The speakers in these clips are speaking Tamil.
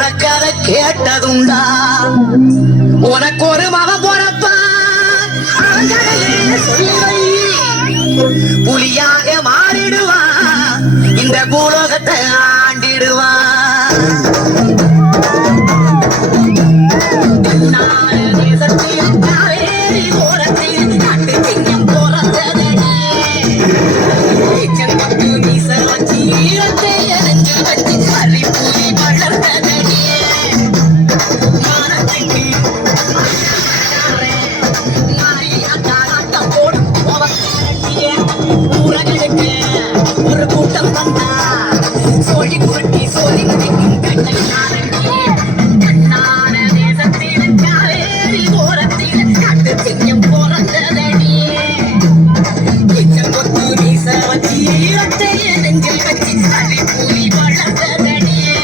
வீரக்கதை கேட்டதுண்டா உனக்கு ஒரு மக பொறப்பா புலியாக மாறிடுவா இந்த பூலோகத்தை ஆண்டிடுவா ஒரு கூட்டம் வந்தா சோழி குரட்டி சோழி முடிக்கும் கண்ணான தேசத்தில் காவேரி ஓரத்தில் காட்டு சிங்கம் பிறந்ததடியே கொத்து மீச வச்சி ஒற்றைய நெஞ்சில் வச்சி அரி பூரி வளர்ந்ததடியே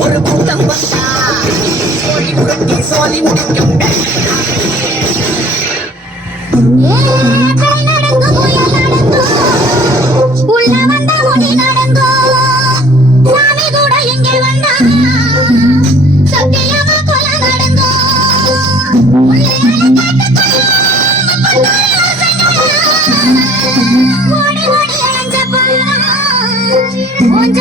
ஒரு கூட்டம் வந்தா சோழி குரட்டி சோழி முடிக்கும் உள்ள வந்த ஒளி நடந்தோ சாமி கூட எங்கே வந்தா சத்தியமா கொலை நடந்தோ ஓடி ஓடி அழைஞ்ச பொண்ணா இந்த